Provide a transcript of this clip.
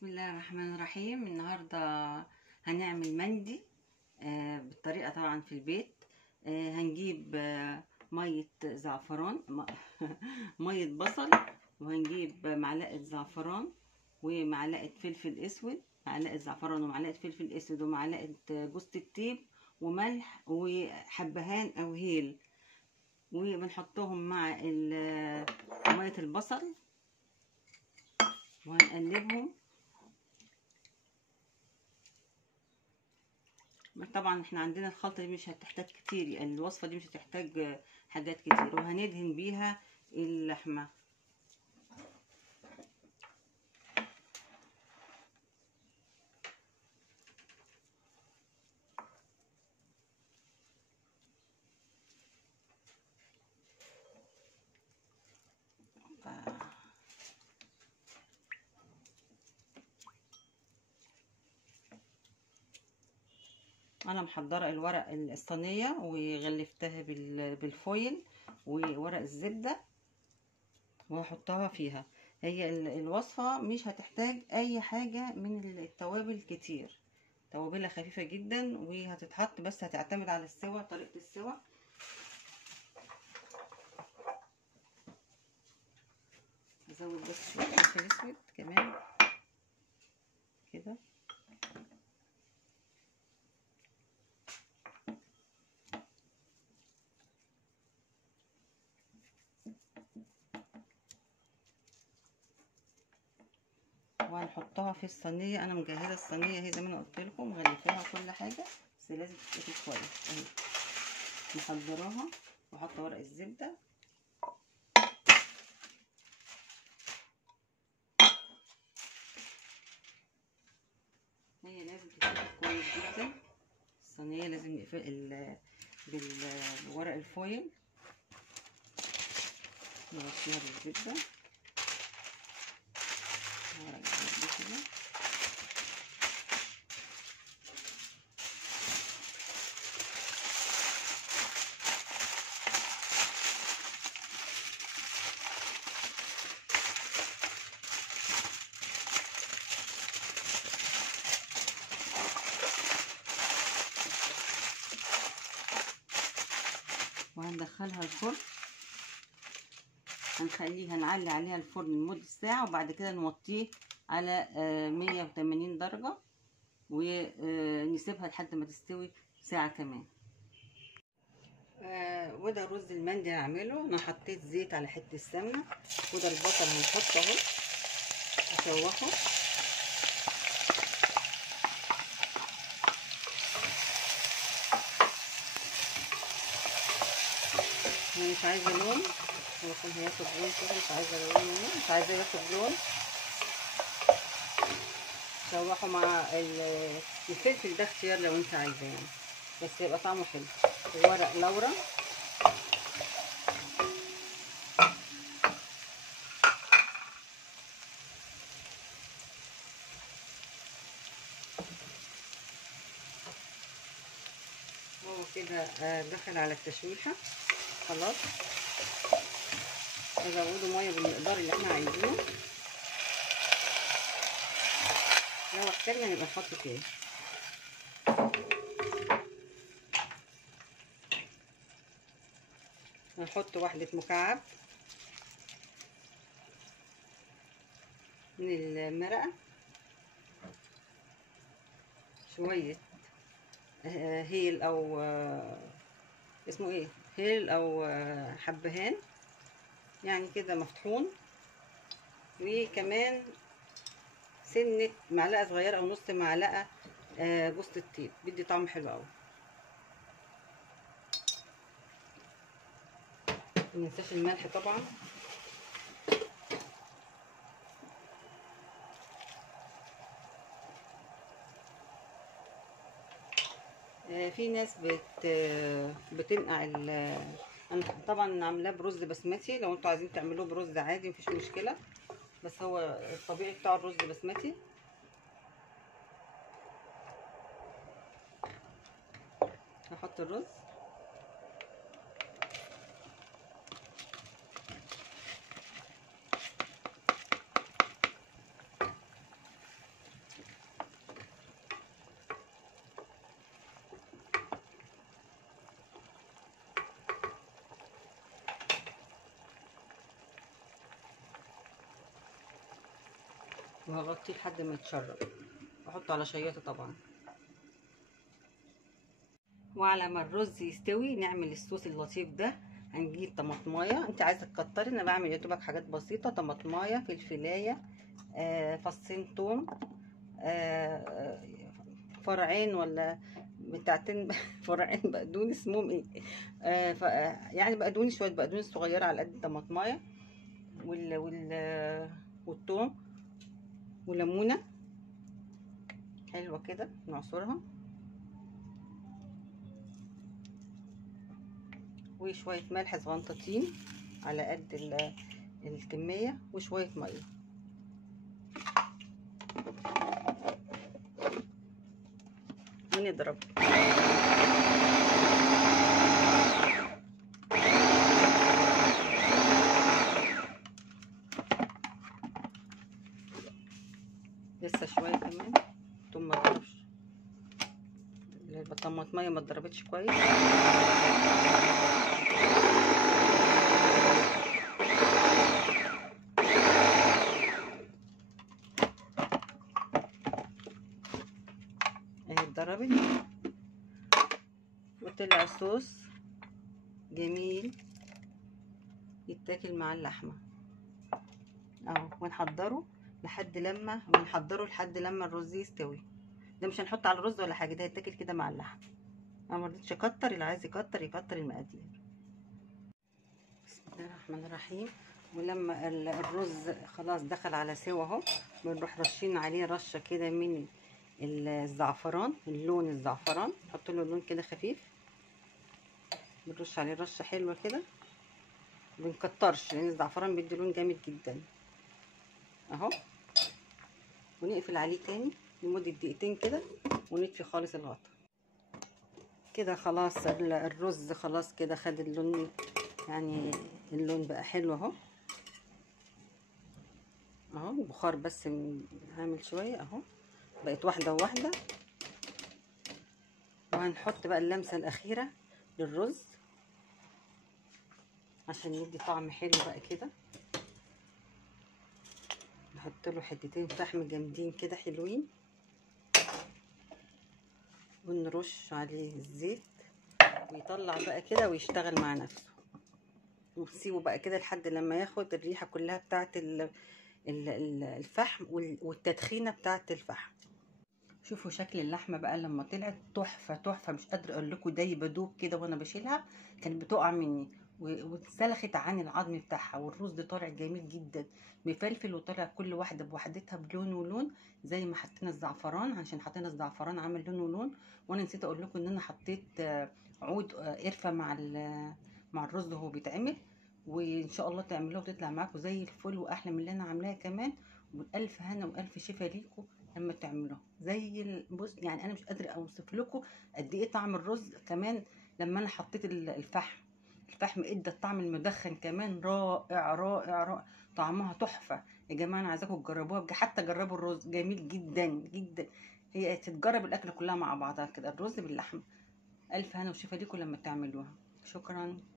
بسم الله الرحمن الرحيم. النهاردة هنعمل مندي بالطريقة طبعا في البيت. هنجيب مية زعفران مية بصل، وهنجيب معلقة زعفران ومعلقة فلفل اسود، معلقة زعفران ومعلقة فلفل اسود ومعلقة جوز الطيب وملح وحبهان او هيل، وبنحطهم مع مية البصل وهنقلبهم. طبعا احنا عندنا الخلطة دي مش هتحتاج كتير، يعني الوصفة دي مش هتحتاج حاجات كتير، وهندهن بيها اللحمة. انا محضره الورق الصينيه وغلفتها بالفويل وورق الزبده وهحطها فيها. هي الوصفه مش هتحتاج اي حاجه من التوابل كتير، توابلها خفيفه جدا وهتتحط، بس هتعتمد على السوا، طريقه السوا. ازود بس شويه فلفل اسود كمان كده، وهنحطها في الصينيه. انا مجهزه الصينيه اهي زي ما انا قلت لكم، مغلفاها كل حاجه، بس لازم تتقفل كويس اهي. محضراها وحاطه ورق الزبده، هي لازم تتقفل كويس جدا. الصينيه لازم نقفل بورق الفويل، نغطيها بالزبده، ورق الزبده كده. وهندخلها الفرن، هنعلي عليها الفرن لمدة ساعة، وبعد كده نوطيه على 180 درجة ونسيبها لحد ما تستوي ساعة كمان. وده الرز المندي هعمله. انا حطيت زيت على حتة السمنة، وده البصل هنحطه اهو اشوحه. انا مش عايزه لون، هو كان هياخد لون كده، مش عايزه لون، مش عايزه ياخد لون. شوحه مع الفلفل، ده اختيار لو انت عايزه يعني، بس يبقى طعمه حلو. ورق لورا، هو كده دخل على التشويحه خلاص. ازوده ميه بالمقدار اللي احنا عايزينه، لو احتاجنا نبقى نحط تاني. هنحط واحدة مكعب من المرقة، شوية هيل او اسمه ايه، هيل او حبهان يعني كده مفتحون، وكمان سنة معلقة صغيرة او نص معلقة جوز الطيب، بيدي طعم حلو قوي. مننساش الملح طبعا. في ناس بتنقع انا طبعا عاملاه برز بسمتي، لو انتوا عايزين تعملوه برز عادي مفيش مشكله، بس هو الطبيعي بتاع الرز بسمتي. هحط الرز، وهغطيه لحد ما يتشرب، واحطه على شياطه طبعا. وعلى ما الرز يستوي نعمل الصوص اللطيف ده. هنجيب طماطمايه، انت عايزه تكتري، انا بعمل يا دوبك حاجات بسيطه. طماطمايه، فلفلايه، فصين توم، فرعين ولا بتاعتين فرعين بقدونس، اسمهم ايه، يعني بقدونس، شويه بقدونس صغيره على قد الطماطمايه، والثوم، وليمونه حلوه كده نعصرها، وشويه ملح صغنطتين على قد الكميه، وشويه ميه. ونضرب. لسه شويه كمان، ثم ما تضربش الطماطميه، ما اتضربتش كويس. اهي اتضربت وطلع صوص جميل يتاكل مع اللحمه اهو. ونحضره لحد لما الرز يستوي. ده مش هنحط على الرز ولا حاجه، ده هيتاكل كده مع اللحمه. انا ما رضيتش اكتر، اللي عايز يكتر يكتر المقادير. بسم الله الرحمن الرحيم. ولما الرز خلاص دخل على سوا اهو، بنروح رشين عليه رشه كده من الزعفران، اللون الزعفران، نحط له لون كده خفيف، بنرش عليه رشه حلوه كده، بنكترش لان الزعفران بيدي لون جامد جدا اهو. ونقفل عليه تاني لمده دقيقتين كده، ونطفي خالص الغطا كده. خلاص الرز خلاص كده خد اللون، يعني اللون بقى حلو اهو اهو. البخار بس هعمل شويه اهو، بقت واحده واحده. وهنحط بقى اللمسه الاخيره للرز عشان يدي طعم حلو بقى كده. نحط له حتتين فحم جامدين كده حلوين، ونرش عليه الزيت ويطلع بقى كده ويشتغل مع نفسه. ونسيبه بقى كده لحد لما ياخد الريحه كلها بتاعت الفحم والتدخينه بتاعت الفحم. شوفوا شكل اللحمه بقى لما طلعت تحفه تحفه، مش قادره اقول لكم، دايبه دوب كده وانا بشيلها كانت بتقع مني، واتسلخت عن العظم بتاعها. والرز طالع جميل جدا مفلفل، وطالع كل واحده بوحدتها بلون ولون، زي ما حطينا الزعفران، عشان حطينا الزعفران عامل لون ولون. وانا نسيت اقول لكم ان انا حطيت عود قرفه مع الرز وهو بيتعمل. وان شاء الله تعملوها وتطلع معاكم زي الفل واحلى من اللي انا عاملاها كمان. والف هنا والف شفا ليكم لما تعملوها زي بص، يعني انا مش قادره اوصف لكم قد ايه طعم الرز كمان. لما انا حطيت الفحم ادى الطعم المدخن كمان رائع رائع رائع، طعمها تحفه يا جماعه. انا عايزاكم تجربوها حتى جربوا الرز جميل جدا جدا. هي تتجرب الاكله كلها مع بعضها كده، الرز باللحمه. الف هنا وشفا ليكم لما تعملوها. شكرا.